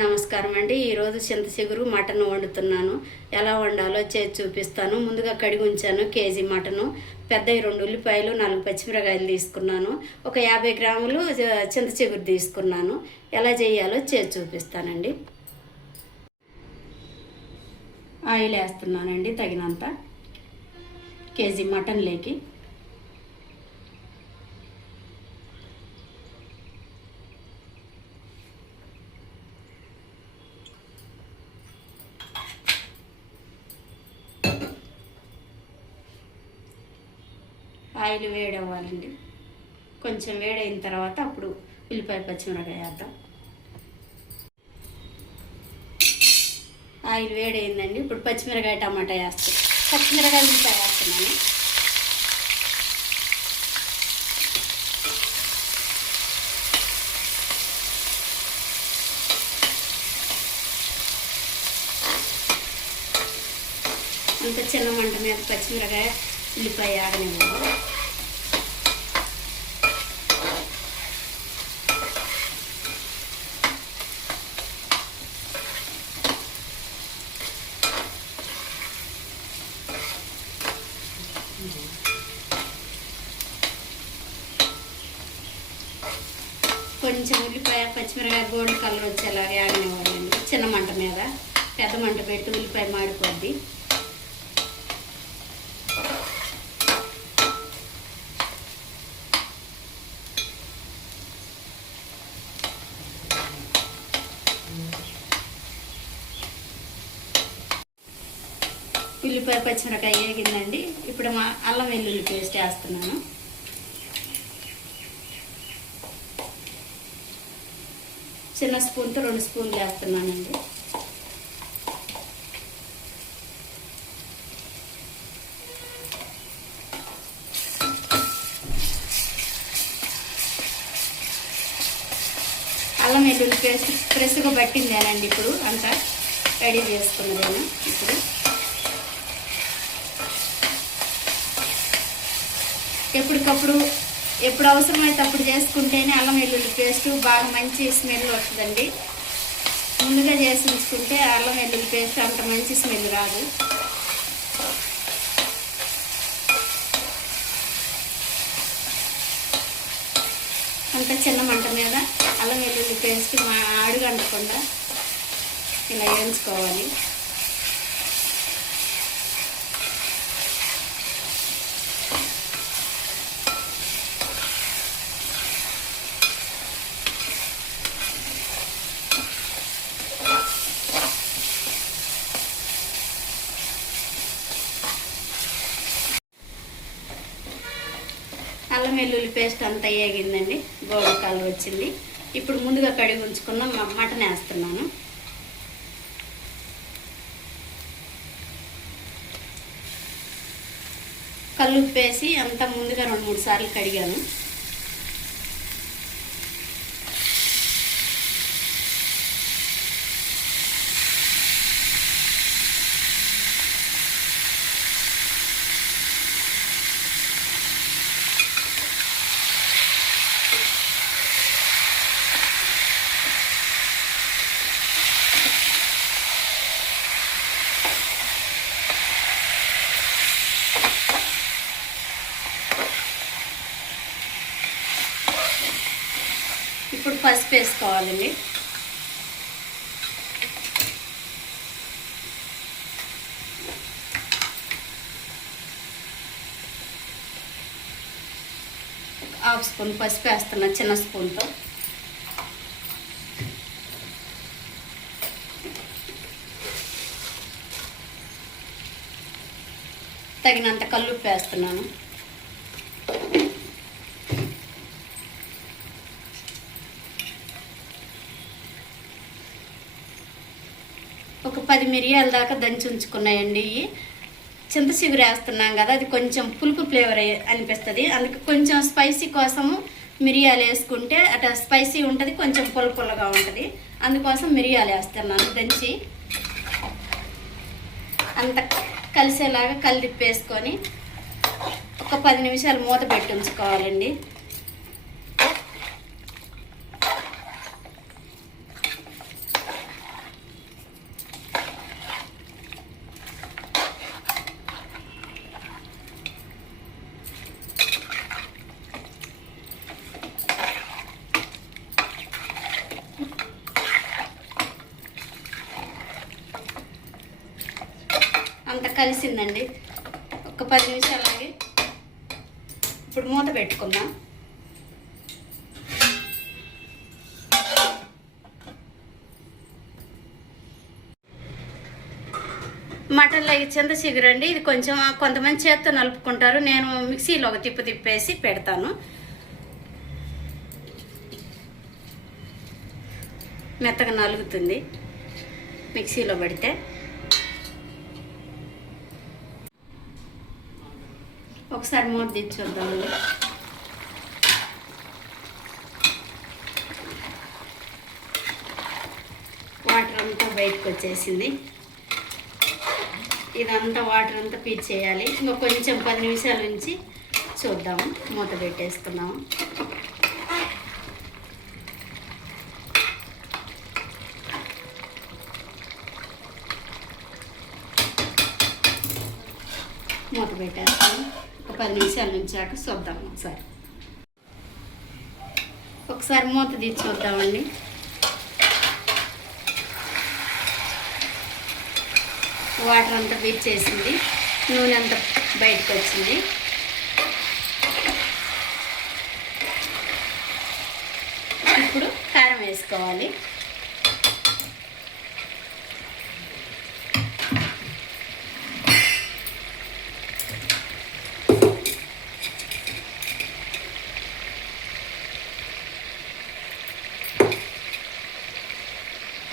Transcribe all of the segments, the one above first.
నమస్కారం అండి. ఈరోజు చింత చిగురు మటన్ వండుతున్నాను. ఎలా వండాలో చేసి చూపిస్తాను. ముందుగా కడిగి ఉంచాను కేజీ మటను. పెద్దవి 2 ఉల్లిపాయలు, 4 పచ్చిమిరకాయలు తీసుకున్నాను. ఒక 50 గ్రాములు చింత చిగురు తీసుకున్నాను. ఎలా చేయాలో చేసి చూపిస్తానండి. ఆయిల్ వేస్తున్నానండి తగినంత కేజీ మటన్లోకి. ఆయిల్ వేడవ్వాలండి. కొంచెం వేడైన తర్వాత అప్పుడు ఉల్లిపాయ పచ్చిమిరకాయ వేద్దాం. ఆయిల్ వేడైందండి. ఇప్పుడు పచ్చిమిరకాయ టమాటా వేస్తాం. పచ్చిమిరకాయ ఉల్లిపాయ వేస్తున్నాను. అంత చిన్న మంట మీద పచ్చిమిరకాయ ఉల్లిపాయ ఆగనివ్వాలి. కొంచెం ఉల్లిపాయ పచ్చిమిరకాయ గోల్డ్ కలర్ వచ్చేలాగా ఆగనివ్వాలండి చిన్న మంట మీద. పెద్ద మంట పెట్టి ఉల్లిపాయ మాడిపోద్ది. ఉల్లిపాయ పచ్చిమిరకాయ వేగిందండి. ఇప్పుడు అల్లం వెల్లుల్లి పేస్ట్ వేస్తున్నాను. చిన్న స్పూన్తో 2 స్పూన్లు వేస్తున్నానండి. అల్లం వెల్లుల్లి పేస్ట్ ఫ్రెష్గా పట్టిందేనండి. ఇప్పుడు అంతా రెడీ చేసుకున్నదేనా. ఇప్పుడు ఎప్పటికప్పుడు ఎప్పుడు అవసరమైతే అప్పుడు చేసుకుంటేనే అల్లం వెల్లుల్లి పేస్ట్ బాగా మంచి స్మెల్ వస్తుందండి. ముందుగా చేసి ఉంచుకుంటే అల్లం వెల్లుల్లి పేస్ట్ అంత మంచి స్మెల్ రాదు. అంత చిన్న మంట మీద అల్లం వెల్లుల్లి పేస్ట్ అడుగంటకుండా ఇలా వేయించుకోవాలి. అల్లం వెల్లుల్లి పేస్ట్ అంతా వేగిందండి. గోల్డ్ కలర్ వచ్చింది. ఇప్పుడు ముందుగా కడిగి ఉంచుకున్న మటన్ వేస్తున్నాను. కల్లుప్పు వేసి అంతా ముందుగా 2-3 సార్లు కడిగాను. ఇప్పుడు పసుపు వేసుకోవాలండి. ½ స్పూన్ పసుపు వేస్తున్నా చిన్న స్పూన్తో. తగినంత కల్లుప్పు వేస్తున్నాను. ఒక 10 మిరియాల దాకా దంచి ఉంచుకున్నాయండి. చింత చిగురు వేస్తున్నాం కదా, అది కొంచెం పులుపు ఫ్లేవర్ అనిపిస్తుంది. అందుకే కొంచెం స్పైసీ కోసము మిరియాలు వేసుకుంటే అట్లా స్పైసీ ఉంటుంది, కొంచెం పుల్లగా ఉంటుంది. అందుకోసం మిరియాలు వేస్తున్నాను దంచి. అంత కలిసేలాగా కలిపేసుకొని ఒక 10 నిమిషాలు మూత పెట్టి ఉంచుకోవాలండి. కలిసిందండి. ఒక 10 నిమిషాలు ఆగి ఇప్పుడు మూత పెట్టుకుందాం. మటన్లో ఈ చింత చిగురు అండి, ఇది కొంచెం కొంతమంది చేత్తో నలుపుకుంటారు. నేను మిక్సీలో ఒక తిప్పేసి పెడతాను. మెత్తగా నలుగుతుంది మిక్సీలో పెడితే. ఒకసారి మూత తీసి చూద్దామండి. వాటర్ అంతా బయటకు వచ్చేసింది. ఇదంతా వాటర్ అంతా పీల్చేయాలి. ఇంకా కొంచెం 10 నిమిషాల నుంచి చూద్దాము. మూత పెట్టేస్తున్నాము. మూత పెట్టేస్తాము. ఒక 10 నిమిషాల నుంచాక చూద్దాము. ఒకసారి మూత తీసి చూద్దామండి. వాటర్ అంతా పీల్చేసింది, నూనె అంతా బయటకు వచ్చింది. ఇప్పుడు కారం వేసుకోవాలి.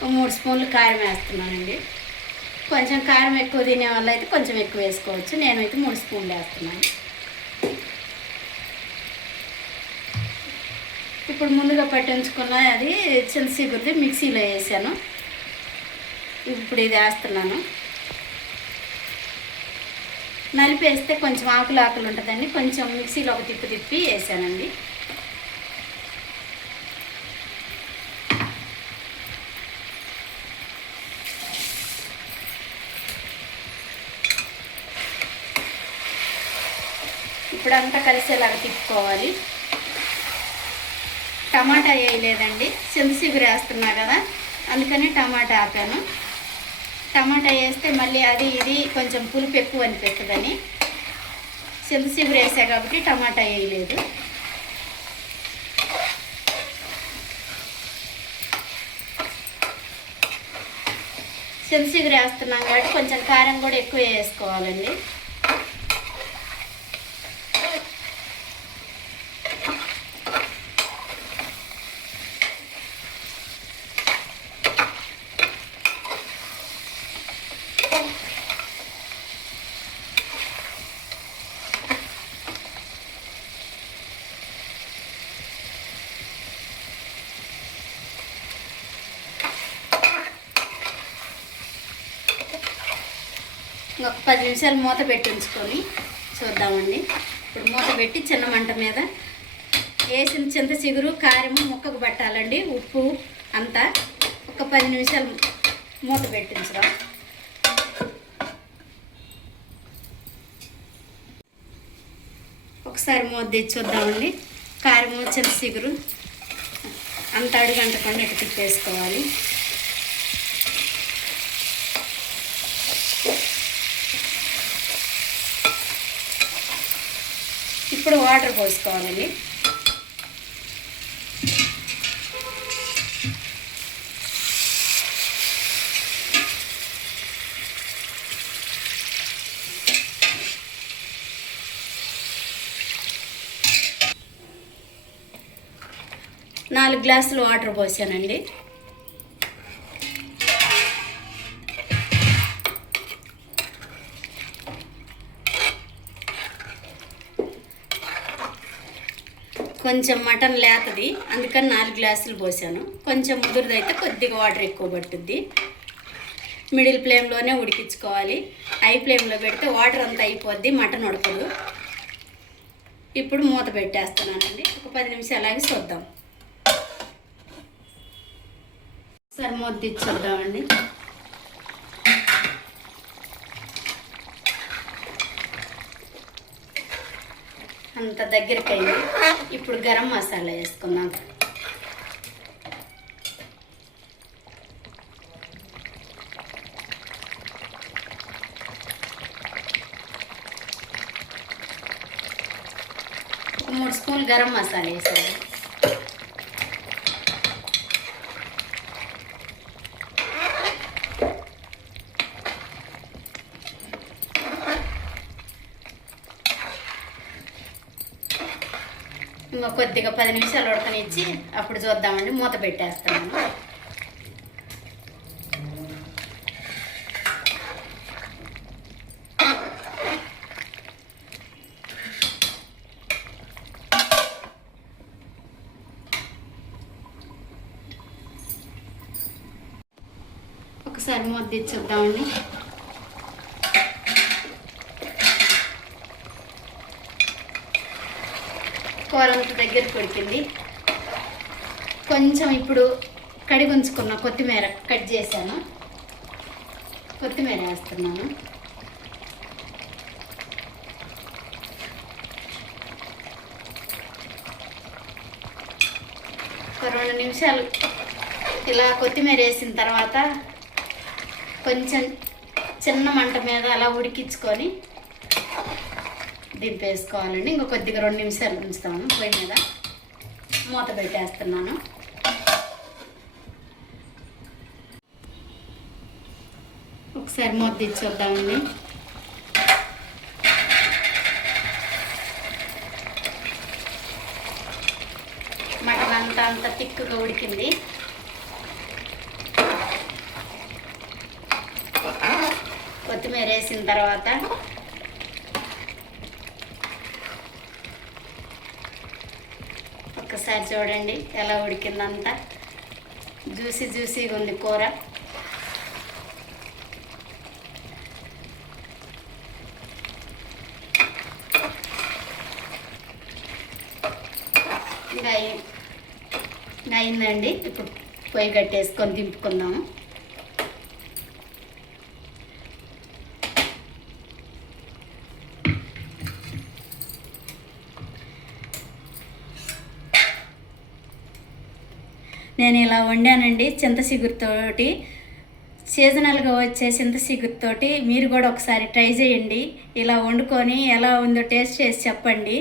ఒక 3 స్పూన్లు కారం వేస్తున్నానండి. కొంచెం కారం ఎక్కువ తినే వాళ్ళు అయితే కొంచెం ఎక్కువ వేసుకోవచ్చు. నేనైతే 3 స్పూన్లు వేస్తున్నాను. ఇప్పుడు ముందుగా పట్టి ఉంచుకున్న అది చింత చిగురుది మిక్సీలో వేసాను. ఇప్పుడు ఇది వేస్తున్నాను. నలిపేస్తే కొంచెం ఆకులు ఉంటుందండి. కొంచెం మిక్సీలో ఒక తిప్పి వేసానండి. ఇప్పుడు అంతా కలిసేలాగా తిప్పుకోవాలి. టమాటా వేయలేదండి, చింత చిగురు వేస్తున్నా కదా, అందుకని టమాటా ఆపాను. టమాటా వేస్తే మళ్ళీ అది ఇది కొంచెం పులుపు ఎక్కువ అనిపిస్తుందని చింత చిగురు వేసా కాబట్టి టమాటా వేయలేదు. చింత చిగురు వేస్తున్నాం కాబట్టి కొంచెం కారం కూడా ఎక్కువ వేసుకోవాలండి. ఒక 10 నిమిషాలు మూత పెట్టి ఉంచుకొని చూద్దామండి. ఇప్పుడు మూత పెట్టి చిన్న మంట మీద వేసిన చింత చిగురు కారము ముక్కకు పట్టాలండి, ఉప్పు అంతా. ఒక 10 నిమిషాలు మూత పెట్టించడం. ఒకసారి మూత తెచ్చి చూద్దామండి. కారము చింత చిగురు అంత అడుగంటకుండా ఇటు తిప్పేసుకోవాలి. ఇప్పుడు వాటర్ పోసుకోవాలండి. నాలుగు గ్లాసులు వాటర్ పోసానండి. కొంచెం మటన్ లేతది, అందుకని 4 గ్లాసులు పోసాను. కొంచెం ముదురుదైతే కొద్దిగా వాటర్ ఎక్కువ పట్టుద్ది. మిడిల్ ఫ్లేమ్లోనే ఉడికించుకోవాలి. హై ఫ్లేమ్లో పెడితే వాటర్ అంతా అయిపోద్ది, మటన్ ఉడకదు. ఇప్పుడు మూత పెట్టేస్తున్నానండి. ఒక 10 నిమిషాలు ఆగి చూద్దాం. ఒకసారి మూత తీసి చూద్దామండి. అంత దగ్గరికి అయింది. ఇప్పుడు గరం మసాలా వేసుకుందాం. ఒక 3 స్పూన్లు గరం మసాలా వేసాను. ఇంకా కొద్దిగా 10 నిమిషాలు ఉడకనిచ్చి అప్పుడు చూద్దామండి. మూత పెట్టేస్తాను. ఒకసారి మూత తీసి చూద్దామండి. కూర అంత దగ్గరికి ఉడికింది. కొంచెం ఇప్పుడు కడిగి ఉంచుకున్న కొత్తిమీర కట్ చేశాను. కొత్తిమీర వేస్తున్నాను. ఒక 2 నిమిషాలు ఇలా కొత్తిమీర వేసిన తర్వాత కొంచెం చిన్న మంట మీద అలా ఉడికించుకొని దింపేసుకోవాలండి. ఇంకో కొద్దిగా 2 నిమిషాలు ఉంచుతాను పొయ్యి మీద. మూత పెట్టేస్తున్నాను. ఒకసారి మూత తీసి చూద్దామండి. మటన్ అంత తిక్కుగా ఉడికింది. కొత్తిమీర వేసిన తర్వాత ఒక్కసారి చూడండి ఎలా ఉడికిందంతా. జ్యూసీగా ఉంది కూర. ఇంకా అయిందండి. ఇప్పుడు పొయ్యి కట్టేసుకొని దింపుకుందాము. నేను ఇలా వండానండి చింతచిగురుతోటి. సీజనల్గా వచ్చే చింతచిగురుతోటి మీరు కూడా ఒకసారి ట్రై చేయండి. ఇలా వండుకొని ఎలా ఉందో టేస్ట్ చేసి చెప్పండి.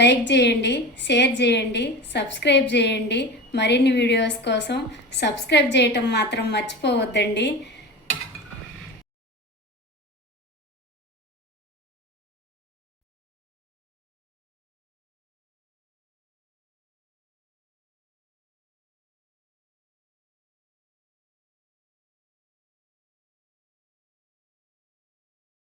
లైక్ చేయండి, షేర్ చేయండి, సబ్స్క్రైబ్ చేయండి. మరిన్ని వీడియోస్ కోసం సబ్స్క్రైబ్ చేయటం మాత్రం మర్చిపోవద్దండి.